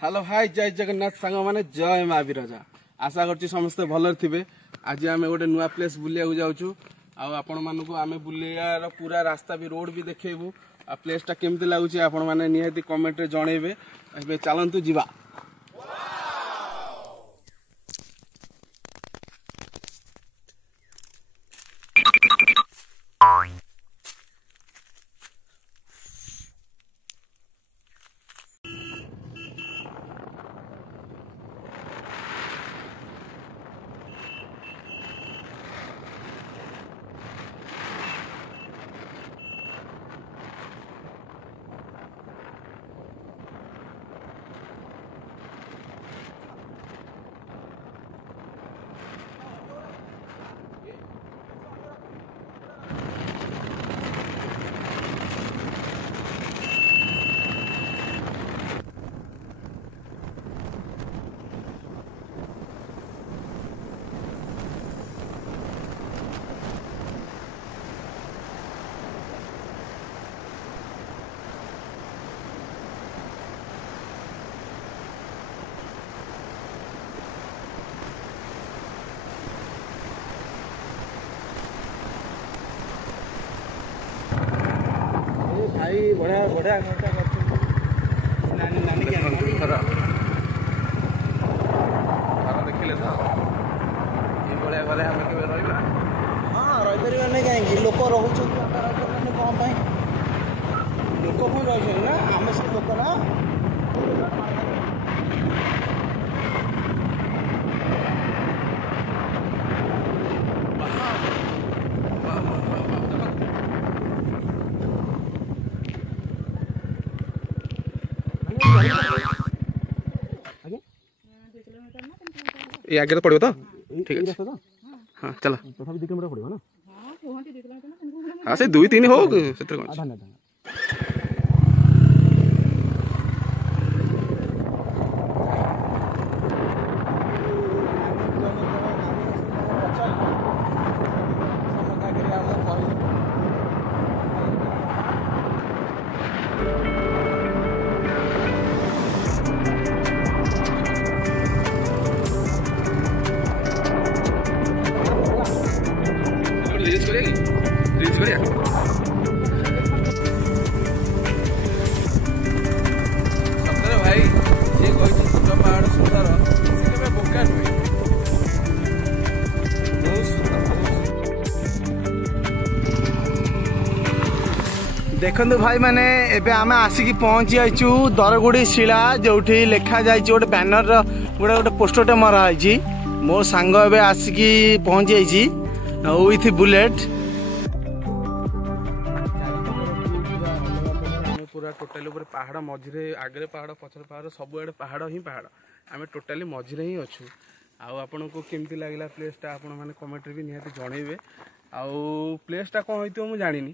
Hello hi जय जगन्नाथ सांग माने जय माँ विरजा आशा कर समस्ते भल थे। आज आम गोटे नुआ प्लेस बुलिया जाऊँ आपण मानक आम बुलियार पूरा रास्ता भी रोड भी देखेबू आ प्लेसटा केमती लगुच आपण मैंने निहाती कमेंट रे जनइबे। चलतु जीवा। भाई बढ़िया बढ़िया नानी नानी घर देखिले तो ये बढ़िया घरे आम के रहा। हाँ रही नहीं कहीं लोक रोच कौन लोक कौन रही ना आम से लोक ना ये आगे तो पड़ो तो ठीक है। हाँ चलो तथा 2 किलोमीटर पड़ो ना। हाँ से 2-3 हो भाई ये पहाड़ सुंदर बोका नुहे देखु भाई मैंने एबे आम आसिक पहुंची आईचु दरगुड़ी शिला जो लिखा जाए गोटे बैनर गोटे गोटे पोस्टरटे मराई मो सांग एबे आसिक पहुंची जाइए विथ बुलेट पूरा टोटाली पहाड़ मझे आगे पहाड़ पछर पहाड़ सबुआड़े पहाड़ ही पहाड़ आम टोटाली मझे ही अच्छू। आपन को केमती लगला प्लेसटा आपण मैंने कमेंट भी निहाती जनइबे। आउ प्लेसटा कौन होइतो मु जानिनी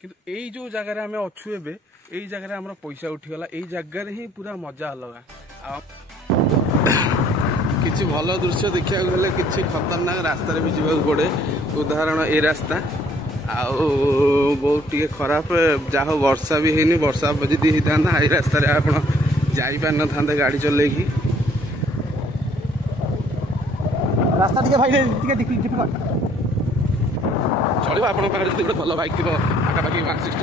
किंतु एई जो जगह आम अच्छू एबे एई जगह आमर पैसा उठीगला एई जगह ही पूरा मजा अलगा। किछि भल दृश्य देखा गले किछि खतरनाक रास्ता भी जावाक पड़े उदाहरण ए रास्ता आउ बहुत टे खराब जहाँ वर्षा भी है वर्षा जदि होता आई रास्त आप जापार न था गाड़ी चल रास्ता चलो आप भल बैक थी पाखापाखि 160cc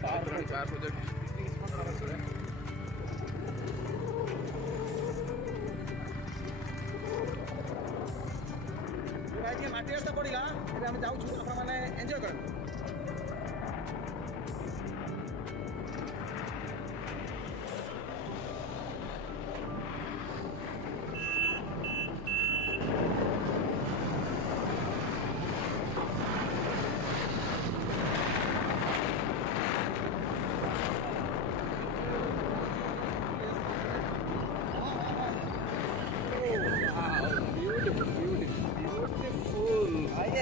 पार प्रोजेक्ट माटी रास्ता पड़ा आम जाऊँ एंजॉय कर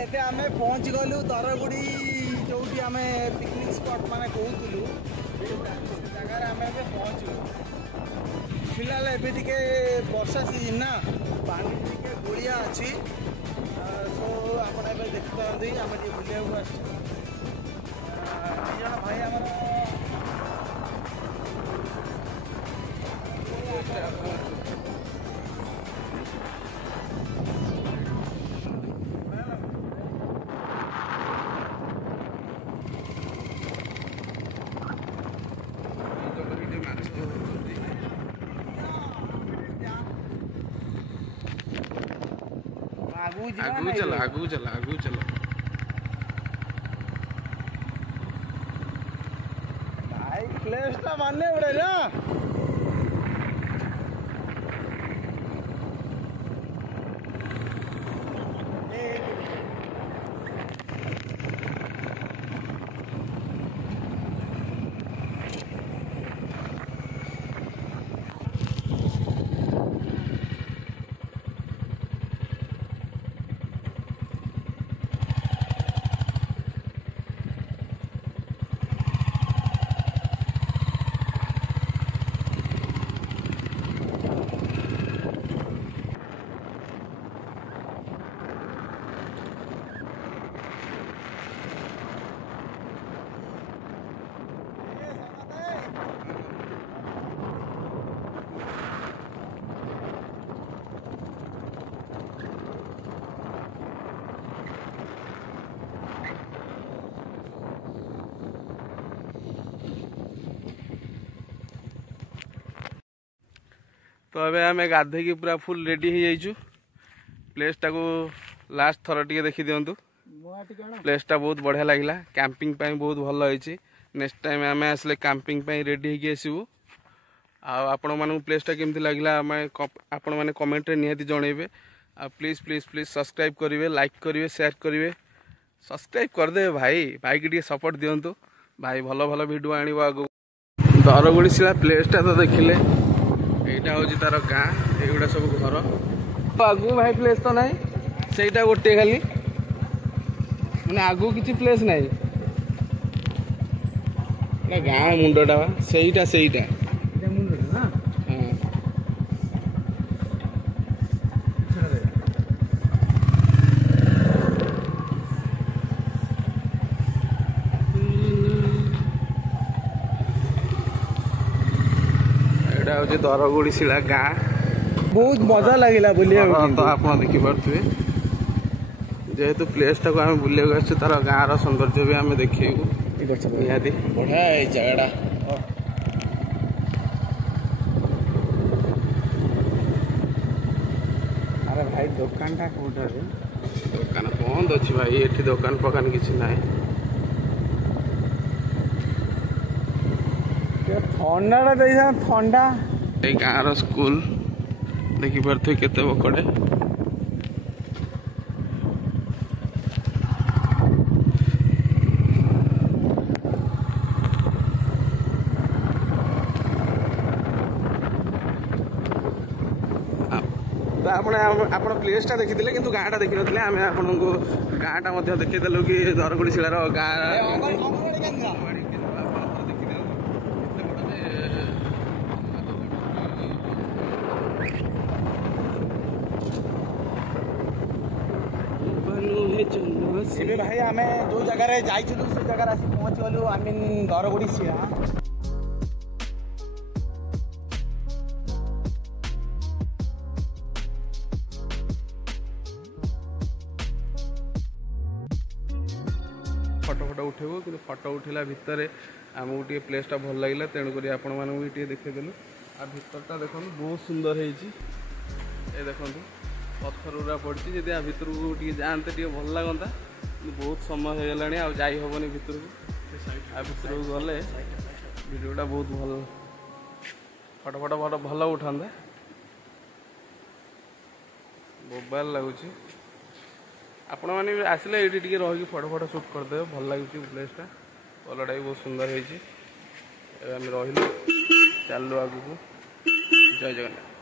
ଏବେ ଆମେ ପହଞ୍ଚି ଗଲୁ ଦରଗୁଡ଼ି ଯେଉଁଠି ଆମେ ପିକନିକ୍ ସ୍ପଟ୍ ମାନେ କହୁଥିଲୁ ସେ ଜାଗାରେ ଆମେ ଏବେ ପହଞ୍ଚିଲୁ। ଫିଲହାଲ ଏବେ ଟିକେ ବର୍ଷା ସିଜିନ୍ ନା ପାଣି ଟିକେ ଗୋଳିଆ ଅଛି। ସୋ ଆପଣ ଏବେ ଦେଖିପାରନ୍ତି ଆମେ ଟିକେ ବୁଲିବାକୁ ଆସିଛୁ। ଦୁଇ ଜଣ ଭାଇ ଆମର आगू चला भाई प्लेस टा मानने पड़े ना। तो अबे आम गाधे पूरा फुल रेडी हो जाइछु। प्लेस टाको लास्ट थर टिके देखि दियंतु। प्लेस टा बहुत बढ़िया लगिला। कैंपिंग पाई बहुत भल होइछि। नेक्स्ट टाइम आम आसले कैंपिंग पाई रेडी होके आसीबु। आपण मानू प्लेस टा केमति लागिला आपण माने कमेंट रे निहाती जणैबे। प्लीज प्लीज प्लीज सब्सक्राइब करिवे, लाइक करिवे, शेयर करिवे। सब्सक्राइब कर दे भाई के टिके सपोर्ट दियंतु भाई। भल भल वीडियो आनिबो आगु। दरगुड़ी शिला प्लेस टा तो देखिले। एटा हो तार गाँ एगुड़ा सब घर आगू भाई प्लेस तो नहीं सेटा गोटे खाली मैंने आगू किसी प्लेस नहीं गाँ मुंडटा सेटा हूँ दरगुड़ी शिला गाँ। बहुत मजा लगिला बुलिया तो आप देखी पारे जेहेतु प्लेस टाक आम बुलिया तार गाँव सौंदर्य भी आम देखू निहाती बढ़िया जगह। अरे भाई दुकान टा कोठा दुकान बंद अच्छी भाई एठी दुकान पकान किसी ना ठंडा ठंडा गाँव स्कूल देखी पारे केते बकड़े तो आपण प्लेस टा देखी किंतु गाँ टा देखी नथिले आमे आपनको गाँ टा मध्ये देखिदेलु कि दरगुड़ी शिलार गाँ ଏବେ ଭାଇ ଆମେ ଯେଉଁ ଜାଗାରେ ଯାଇଥିଲୁ ସେ ଜାଗାରେ ଆସି ପହଞ୍ଚିଗଲୁ। ଆଇ ମିନ୍ ଦରଗୁଡ଼ି ଶିଳା। फटो उठेबू कि फटो उठेला भितर आमको टे प्लेसटा भल लगे तेणुक आपण मानक भी देखदेलु। आ भितरटा देखो बहुत सुंदर है देखो पत्थर गुरा पड़ी जदि आ भितर को जाते टे भल लगता बहुत समय हो गला आई हेनी भितर को आ भितर को गले वीडियोटा बहुत भल फटो फटो फटो भल उठा मोबाइल लगुच आपण मैंने आसिले ये रही फटो फटो सुट करदे भल लगे प्लेसटा कलरटा भी बहुत सुंदर होम रही चलू आगू जय जगन्नाथ।